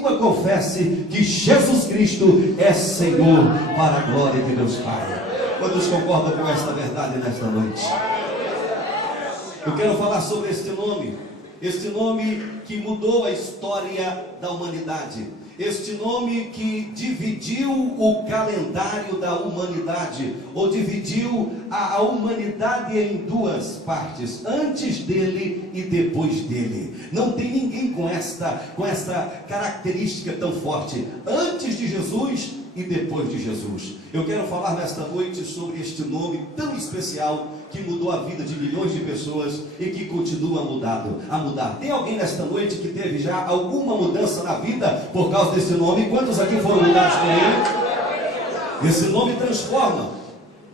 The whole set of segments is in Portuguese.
língua confesse que Jesus Cristo é Senhor, para a glória de Deus Pai. Quantos concordam com esta verdade nesta noite? Eu quero falar sobre este nome que mudou a história da humanidade, este nome que dividiu o calendário da humanidade, ou dividiu a humanidade em duas partes, antes dele e depois dele. Não tem ninguém com esta característica tão forte, antes de Jesus e depois de Jesus. Eu quero falar nesta noite sobre este nome tão especial que mudou a vida de milhões de pessoas e que continua a mudar. Tem alguém nesta noite que teve já alguma mudança na vida por causa desse nome? Quantos aqui foram mudados com ele? Esse nome transforma.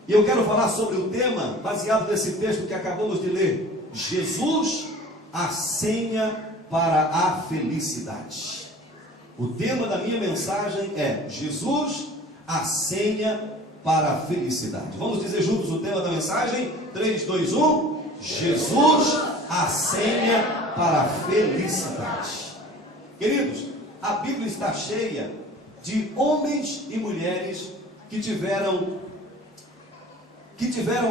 E eu quero falar sobre o tema baseado nesse texto que acabamos de ler: Jesus, a senha para a felicidade. O tema da minha mensagem é Jesus, a senha para a felicidade. Vamos dizer juntos o tema da mensagem? 3, 2, 1. Jesus, a senha para a felicidade. Queridos, a Bíblia está cheia de homens e mulheres que tiveram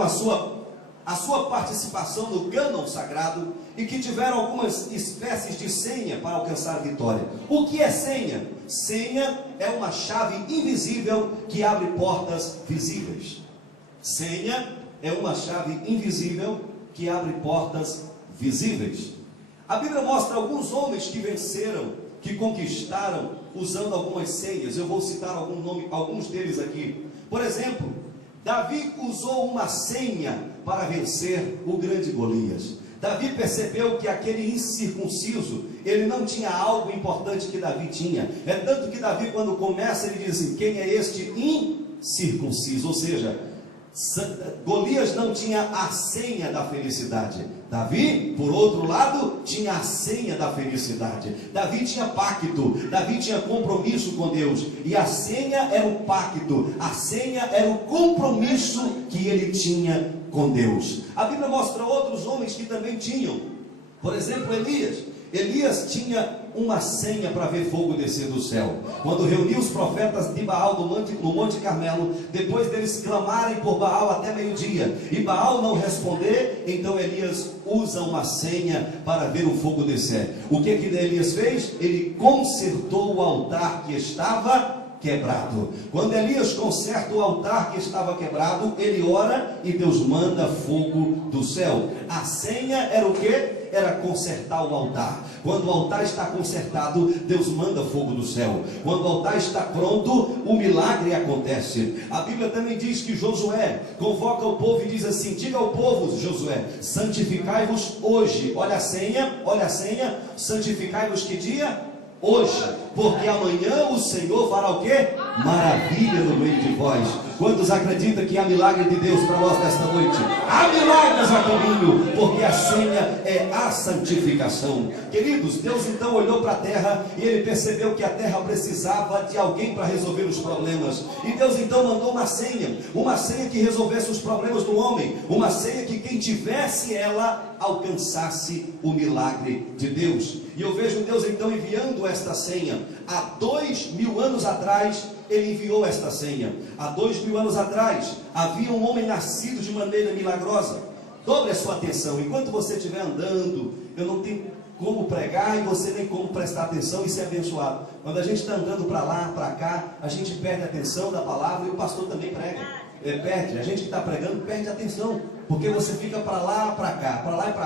a sua participação no cânon sagrado e que tiveram algumas espécies de senha para alcançar a vitória. O que é senha? Senha é uma chave invisível que abre portas visíveis. Senha é uma chave invisível que abre portas visíveis. A Bíblia mostra alguns homens que venceram, que conquistaram usando algumas senhas. Eu vou citar alguns deles aqui. Por exemplo, Davi usou uma senha para vencer o grande Golias. Davi percebeu que aquele incircunciso, ele não tinha algo importante que Davi tinha. É tanto que Davi, quando começa, ele diz assim: quem é este incircunciso? Ou seja, Golias não tinha a senha da felicidade. Davi, por outro lado, tinha a senha da felicidade. Davi tinha pacto, Davi tinha compromisso com Deus. E a senha era o pacto, a senha era o compromisso que ele tinha com Deus. A Bíblia mostra outros homens que também tinham. Por exemplo, Elias tinha uma senha para ver fogo descer do céu. Quando reuniu os profetas de Baal no Monte Carmelo, depois deles clamarem por Baal até meio-dia, e Baal não responder, então Elias usa uma senha para ver o fogo descer. O que Elias fez? Ele consertou o altar que estava quebrado. Quando Elias conserta o altar que estava quebrado, ele ora e Deus manda fogo do céu. A senha era o quê? Era consertar o altar. Quando o altar está consertado, Deus manda fogo do céu. Quando o altar está pronto, o milagre acontece. A Bíblia também diz que Josué convoca o povo e diz assim: diga ao povo, Josué, santificai-vos hoje. Olha a senha, santificai-vos que dia? Hoje, porque amanhã o Senhor fará o quê? Maravilha no meio de vós. Quantos acreditam que há milagre de Deus para nós nesta noite? Há milagres a caminho, porque a senha é a santificação. Queridos, Deus então olhou para a terra e ele percebeu que a terra precisava de alguém para resolver os problemas. E Deus então mandou uma senha que resolvesse os problemas do homem, uma senha que quem tivesse ela alcançasse o milagre de Deus. E eu vejo Deus então enviando esta senha. Há 2000 anos atrás ele enviou esta senha. Há 2000 anos atrás havia um homem nascido de maneira milagrosa. Dobre a sua atenção. Enquanto você estiver andando, eu não tenho como pregar e você nem como prestar atenção e ser abençoado. Quando a gente está andando para lá, para cá, a gente perde a atenção da palavra, e o pastor também prega. Perde, a gente que está pregando perde a atenção, porque você fica para lá e para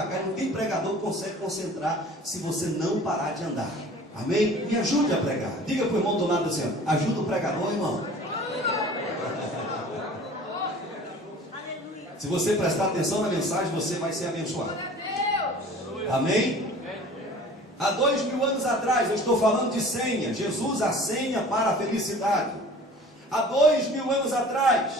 cá, e ninguém pregador consegue concentrar se você não parar de andar. Amém? Me ajude a pregar. Diga para o irmão do lado assim: ajuda o pregador, irmão. Se você prestar atenção na mensagem, você vai ser abençoado. Amém? Há 2000 anos atrás, eu estou falando de senha. Jesus, a senha para a felicidade. Há 2000 anos atrás,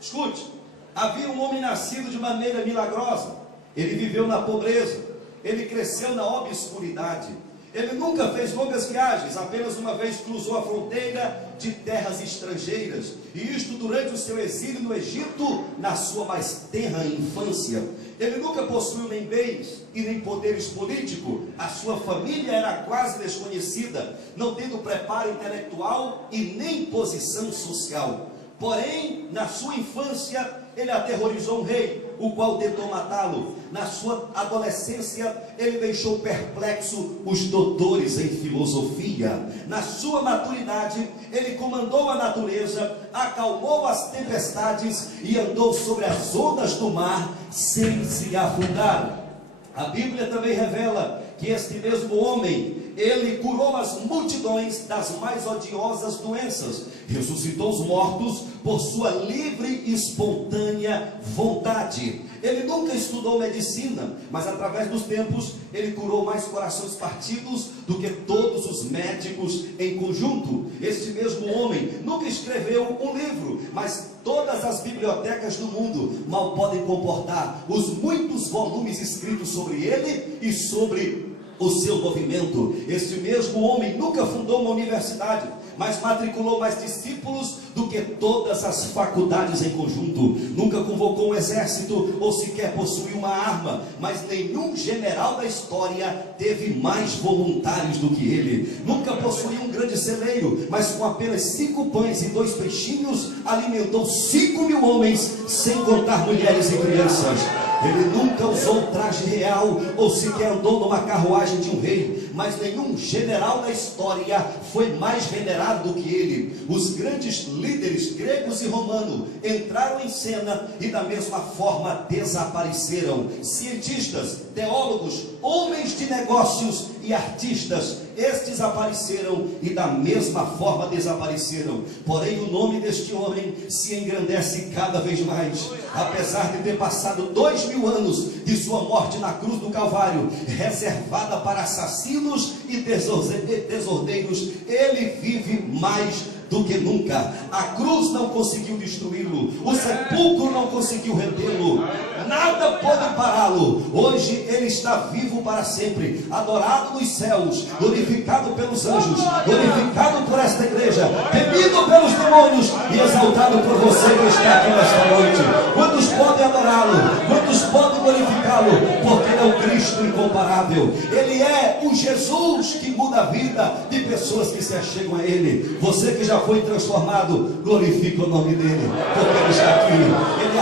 escute, havia um homem nascido de maneira milagrosa. Ele viveu na pobreza, ele cresceu na obscuridade, Ele nunca fez longas viagens, apenas uma vez cruzou a fronteira de terras estrangeiras, e isto durante o seu exílio no Egito, na sua mais tenra infância. Ele nunca possuiu nem bens e nem poderes políticos. A sua família era quase desconhecida, não tendo preparo intelectual e nem posição social. Porém, na sua infância, ele aterrorizou um rei, o qual tentou matá-lo. Na sua adolescência, ele deixou perplexo os doutores em filosofia. Na sua maturidade, ele comandou a natureza, acalmou as tempestades e andou sobre as ondas do mar sem se afundar. A Bíblia também revela que este mesmo homem, ele curou as multidões das mais odiosas doenças, ressuscitou os mortos por sua livre e espontânea vontade. Ele nunca estudou medicina, mas através dos tempos, ele curou mais corações partidos do que todos os médicos em conjunto. Este mesmo homem nunca escreveu um livro, mas todas as bibliotecas do mundo mal podem comportar os muitos volumes escritos sobre ele e sobre o seu movimento. Este mesmo homem nunca fundou uma universidade, mas matriculou mais discípulos do que todas as faculdades em conjunto. Nunca convocou um exército ou sequer possuiu uma arma, mas nenhum general da história teve mais voluntários do que ele. Nunca possuiu um grande celeiro, mas com apenas 5 pães e 2 peixinhos alimentou 5.000 homens, sem contar mulheres e crianças. Ele nunca usou traje real ou sequer andou numa carruagem de um rei, mas nenhum general da história foi mais venerado do que ele. Os grandes líderes gregos e romanos entraram em cena e da mesma forma desapareceram. Cientistas, teólogos, homens de negócios e artistas, estes apareceram e da mesma forma desapareceram. Porém o nome deste homem se engrandece cada vez mais, apesar de ter passado 2000 anos de sua morte na cruz do Calvário, reservada para assassinos e desordeiros. Ele vive mais do que nunca. A cruz não conseguiu destruí-lo, o sepulcro não conseguiu retê-lo, nada pode pará-lo. Hoje ele está vivo para sempre, adorado nos céus, glorificado pelos anjos, glorificado por esta igreja, temido pelos demônios e exaltado por você que está aqui nesta noite. Quantos podem adorá-lo? Quantos podem glorificá-lo? Porque ele é o Cristo incomparável. Ele é o Jesus que muda a vida de pessoas que se achegam a ele. Você que já foi transformado, glorifica o nome dele, porque ele está aqui. Ele